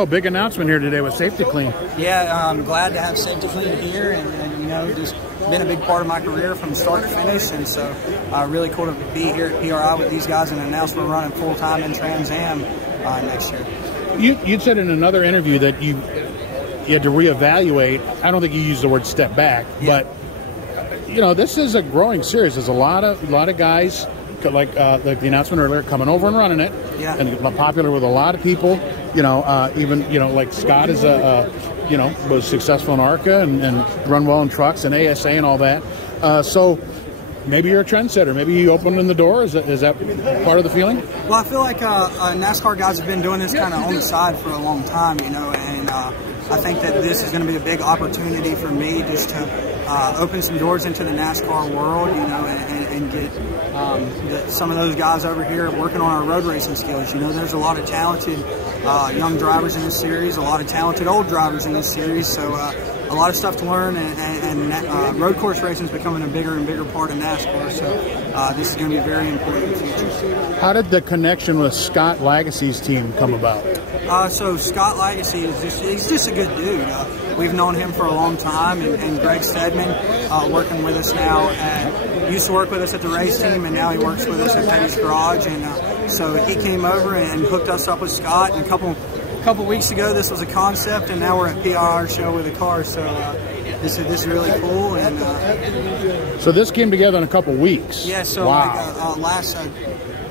so, big announcement here today with Safety Kleen. Yeah, I'm glad to have Safety Kleen here, and you know, just been a big part of my career from start to finish, and so really cool to be here at PRI with these guys and announce we're running full-time in Trans Am next year. You said in another interview that you had to reevaluate. I don't think you used the word step back, but you know, this is a growing series. There's a lot of guys like the announcement earlier coming over and running it, and popular with a lot of people. You know, even like Scott is was successful in ARCA and run well in trucks and ASA and all that. So maybe you're a trendsetter. Maybe you opened in the door. Is that part of the feeling? Well, I feel like NASCAR guys have been doing this kind of on the side for a long time, you know, and I think that this is going to be a big opportunity for me just to open some doors into the NASCAR world, you know, and get some of those guys over here working on our road racing skills. You know, there's a lot of talented young drivers in this series, a lot of talented old drivers in this series, so a lot of stuff to learn, and road course racing is becoming a bigger and bigger part of NASCAR, so this is going to be very important in the future. How did the connection with Scott Legacy's team come about? So Scott Legacy he's just a good dude. We've known him for a long time, and Greg Stedman working with us now used to work with us at the race team, and now he works with us at Petty's Garage, and so he came over and hooked us up with Scott, and a couple weeks ago this was a concept, and now we're at PR show with a car, so this is really cool. And so this came together in a couple weeks. Yeah, so wow. Last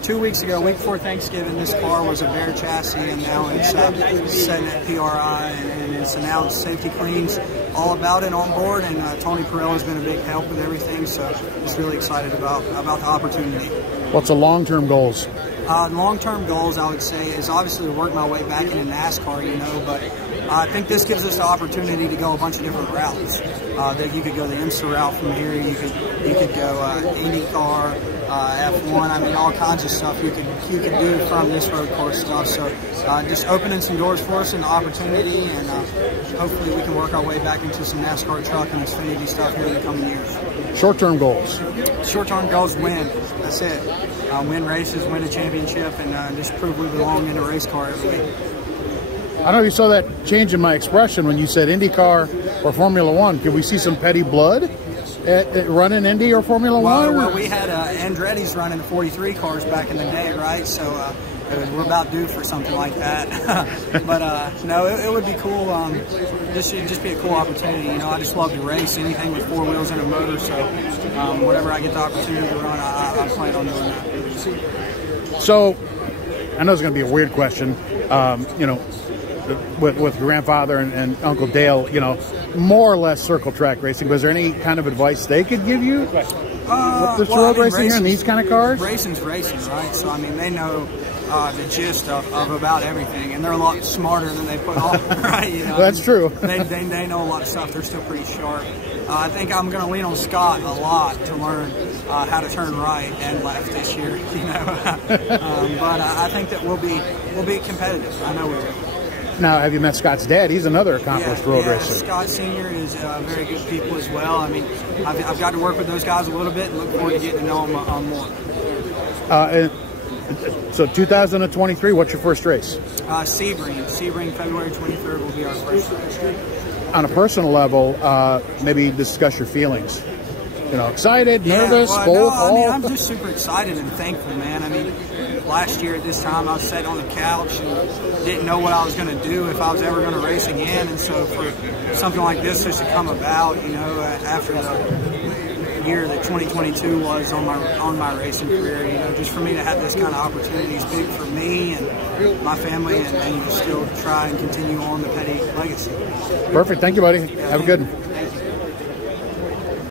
2 weeks ago, week before Thanksgiving, this car was a bare chassis, and now it's sitting at PRI, and it's announced. Safety Kleen's all about it on board, and Tony Perella has been a big help with everything, so just really excited about the opportunity. What's the long-term goals? Long-term goals, I would say, is obviously to work my way back into NASCAR, you know, but I think this gives us the opportunity to go a bunch of different routes. That you could go the IMSA route from here, you could go IndyCar, F1, I mean, all kinds of stuff you could do from this road course stuff. So just opening some doors for us and opportunity, and hopefully we can work our way back into some NASCAR truck and Xfinity stuff here in the coming years. Short-term goals? Short-term goals, win. That's it. Win races, win a championship, and just prove we belong in a race car every week. I don't know if you saw that change in my expression when you said IndyCar or Formula One. Could we see some Petty blood at running Indy or Formula One? Well, we had Andretti's running the 43 cars back in the day, right? So we're about due for something like that. But no, it would be cool. This should just be a cool opportunity. You know, I just love to race, anything with four wheels and a motor. So whatever I get the opportunity to run, I plan on doing that. So I know it's going to be a weird question. You know, with grandfather and Uncle Dale, you know, more or less circle track racing. Was there any kind of advice they could give you? There's road racing here and these kind of cars? Racing's racing, right? So, I mean, they know the gist of about everything, and they're a lot smarter than they put on, right? You know, that's true. They know a lot of stuff. They're still pretty sharp. I think I'm going to lean on Scott a lot to learn how to turn right and left this year, you know. But I think that we'll be competitive. I know we will. Now, have you met Scott's dad? He's another accomplished road racer. Scott Sr. is very good people as well. I mean, I've got to work with those guys a little bit and look forward to getting to know them more. So 2023, what's your first race? Sebring, February 23rd will be our first race. On a personal level, maybe discuss your feelings. You know, excited, nervous, both, no, all? I mean, I'm just super excited and thankful, man. I mean, last year at this time, I was sitting on the couch and didn't know what I was going to do, if I was ever going to race again. And so for something like this just to come about, you know, after the year that 2022 was on my racing career, you know, just for me to have this kind of opportunity is big for me and my family, and still try and continue on the Petty legacy. Perfect. Thank you, buddy. Have a good one.